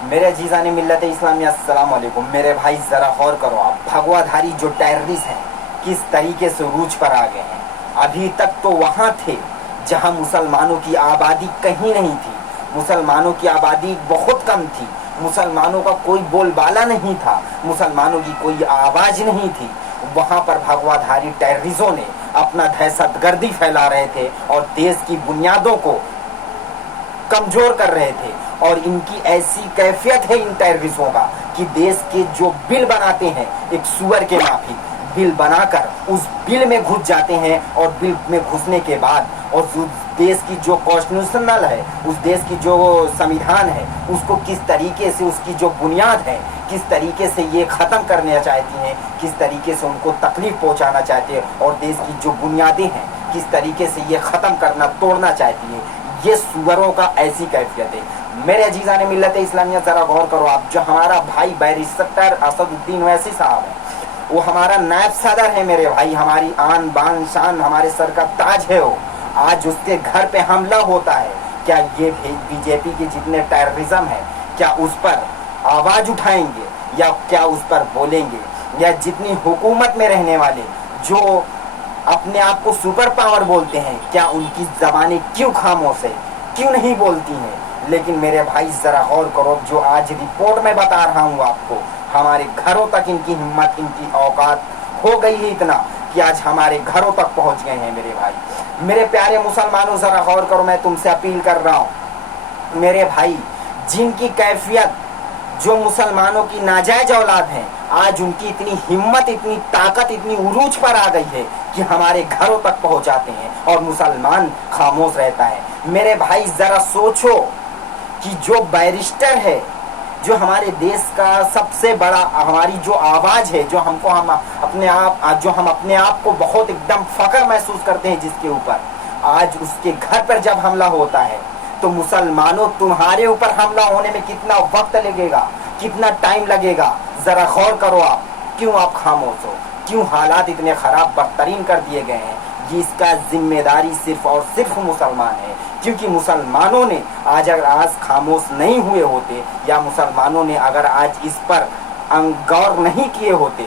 میرے عزیزان ملت اسلامی السلام علیکم. میرے بھائی ذرا غور کرو آپ, بھگوادھاری جو ٹیررسٹ ہیں کس طریقے سے عروج پر آ گئے ہیں. ابھی تک تو وہاں تھے جہاں مسلمانوں کی آبادی کہیں نہیں تھی, مسلمانوں کی آبادی بہت کم تھی, مسلمانوں کا کوئی بول بالا نہیں تھا, مسلمانوں کی کوئی آواز نہیں تھی. وہاں پر بھگوادھاری ٹیررسٹوں نے اپنا دہشت گردی پھیلا رہے تھے اور دیش کی بنیادوں کو کمزور کر رہے تھے. اور ان کی ایسی کیفیت ہے ان ٹیررسٹوں کا کہ دیش کے جو بل بناتے ہیں ایک سور کے مافک بل بنا کر اس بل میں گھس جاتے ہیں, اور بل میں گھسنے کے بعد اور دیش کی جو کانسٹیٹیوشنل ہے, اس دیش کی جو سمویدھان ہے, اس کو کس طریقے سے اس کی جو بنیاد ہے کس طریقے سے یہ ختم کرنا چاہتی ہیں, کس طریقے سے ان کو تکلیف پہنچانا چاہتے ہیں, اور دیش کی جو بنیادیں ہیں کس طریقے سے یہ ختم کرنا توڑنا چاہتی ہے. یہ سوروں کا ایسی کیفیت ہے. میرے عزیزان ملت اسلامیہ ذرا غور کرو آپ, جو ہمارا بھائی بیرسٹر اسد الدین اویسی صاحب ہے, وہ ہمارا نائب صدر ہے میرے بھائی, ہماری آن بان شان, ہمارے سر کا تاج ہے. وہ آج اس کے گھر پہ حملہ ہوتا ہے. کیا یہ بی جے پی کے جتنے ٹیررزم ہیں کیا اس پر آواز اٹھائیں گے یا کیا اس پر بولیں گے؟ یا جتنی حکومت میں رہنے والے جو اپنے آپ کو سپر پاور بولتے ہیں, کیا ان کی زبانیں کیوں خاموش ہے, کیوں نہیں بولتی ہیں؟ لیکن میرے بھائی ذرا غور کرو, جو آج رپورٹ میں بتا رہا ہوں آپ کو, ہمارے گھروں تک ان کی ہمت, ان کی اوقات ہو گئی ہے اتنا کہ آج ہمارے گھروں تک پہنچ گئے ہیں. میرے بھائی, میرے پیارے مسلمانوں ذرا غور کرو, میں تم سے اپیل کر رہا ہوں میرے بھائی, جن کی کیفیت جو مسلمانوں کی ناجائز اولاد ہیں, آج ان کی اتنی ہمت, اتنی طاقت, اتنی عروج پر آ گئی ہے کہ ہمارے گھروں تک پہنچاتے ہیں اور مسلمان خاموش رہتا ہے. میرے بھائی ذرا سوچو کہ جو بیرسٹر ہے, جو ہمارے دیش کا سب سے بڑا, ہماری جو آواز ہے, جو ہم اپنے آپ کو بہت ایک دم فخر محسوس کرتے ہیں جس کے اوپر, آج اس کے گھر پر جب حملہ ہوتا ہے تو مسلمانوں تمہارے اوپر حملہ ہونے میں کتنا وقت لگے گا, کتنا ٹائم لگے گا. ذرا غور کرو آپ, کیوں آپ خاموش ہو, کیوں حالات اتنے خراب بدترین کر دیے گئے ہیں؟ اس کا ذمہ داری صرف اور صرف مسلمان ہے, کیونکہ مسلمانوں نے اگر آج خاموش نہیں ہوئے ہوتے, یا مسلمانوں نے اگر آج اس پر غور نہیں کیے ہوتے,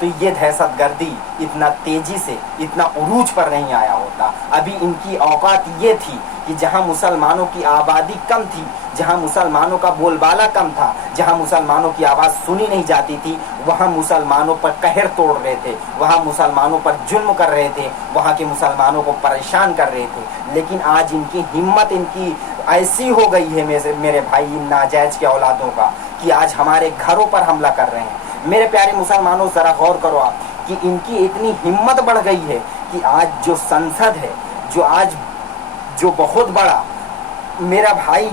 تو یہ دہشت گردی اتنا تیزی سے, اتنا عروج پر نہیں آیا ہوتا. ابھی ان کی اوقات یہ تھی کہ جہاں مسلمانوں کی آبادی کم تھی, جہاں مسلمانوں کا بول بالا کم تھا, جہاں مسلمانوں کی آواز سنی نہیں جاتی تھی, وہاں مسلمانوں پر قہر توڑ رہے تھے, وہاں مسلمانوں پر ظلم کر رہے تھے, وہاں کے مسلمانوں کو پریشان کر رہے تھے. لیکن آج ان کی ہمت, ان کی ایسی ہو گئی ہے میرے بھائی ان ناجائز کے اولادوں کا, کہ آج ہمارے گھروں پر حملہ کر رہے ہیں. میرے پیارے مسلمانوں ذرا غور کرو آپ کہ ان کی اتنی ہمت بڑھ گئی ہے کہ آج جو سنسد ہے, جو بہت بڑا میرا بھائی,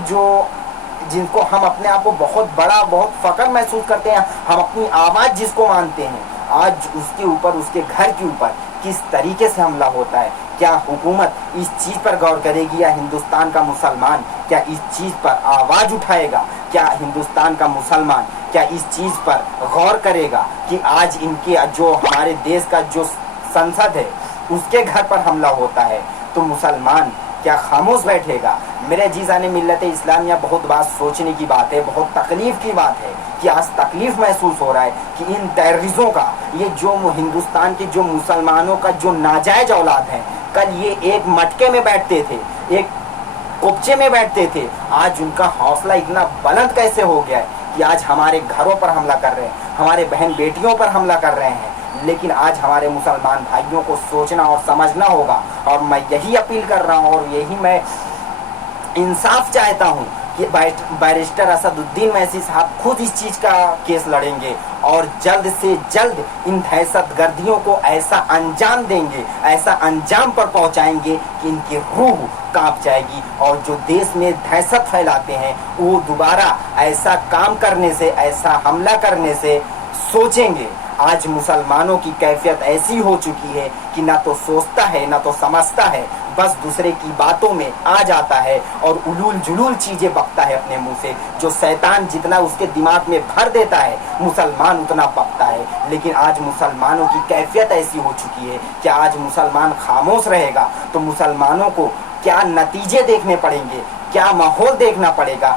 جن کو ہم اپنے آپ کو بہت بڑا, بہت فخر محسوس کرتے ہیں, ہم اپنی آواز جس کو مانتے ہیں, آج اس کے اوپر, اس کے گھر کے اوپر کس طریقے سے حملہ ہوتا ہے. کیا حکومت اس چیز پر غور کرے گی, یا ہندوستان کا مسلمان کیا اس چیز پر آواز اٹھائے گا؟ کیا ہندوستان کا مسلمان کیا اس چیز پر غور کرے گا کہ آج ان کے جو ہمارے دیش کا جو سنسد ہے اس کے گھر پر حملہ ہوتا ہے, تو مسلمان کیا خاموش بیٹھے گا؟ میرے عزیزان ملت اسلامیہ, بہت بات سوچنے کی بات ہے, بہت تکلیف کی بات ہے کہ آج تکلیف محسوس ہو رہا ہے کہ ان ٹیررسٹوں کا, یہ جو ہندوستان کے جو مسلمانوں کا جو ناجائز اولاد ہیں, کل یہ ایک مٹکے میں بیٹھتے تھے, ایک کوپچے میں بیٹھتے تھے, آج ان کا حوصلہ اتنا بلند کیسے ہو گیا ہے کہ آج ہمارے گھروں پر حملہ کر رہے ہیں, ہمارے بہن بیٹیوں پر حملہ کر رہے ہیں. لیکن آج ہمارے مسلمان بھائیوں کو سوچنا اور سمجھنا ہوگا, اور میں یہی اپیل کر رہا ہوں, اور یہی میں انصاف چاہتا ہوں کہ بیرسٹر اسد الدین اویسی صاحب خود اس چیز کا کیس لڑیں گے, اور جلد سے جلد ان دہشت گردیوں کو ایسا انجام دیں گے, ایسا انجام پر پہنچائیں گے کہ ان کی روح کانپ جائے گی, اور جو دیش میں دہشت پھیلاتے ہیں وہ دوبارہ ایسا کام کرنے سے, ایسا حملہ کرنے سے سوچیں گے. آج مسلمانوں کی کیفیت ایسی ہو چکی ہے کہ نہ تو سوچتا ہے, نہ تو سمجھتا ہے, بس دوسرے کی باتوں میں آ جاتا ہے اور علول جلول چیزیں بکتا ہے اپنے منہ سے. جو شیطان جتنا اس کے دماغ میں بھر دیتا ہے, مسلمان اتنا بکتا ہے. لیکن آج مسلمانوں کی کیفیت ایسی ہو چکی ہے کہ آج مسلمان خاموش رہے گا تو مسلمانوں کو کیا نتیجے دیکھنے پڑیں گے, کیا ماحول دیکھنا پڑے گا,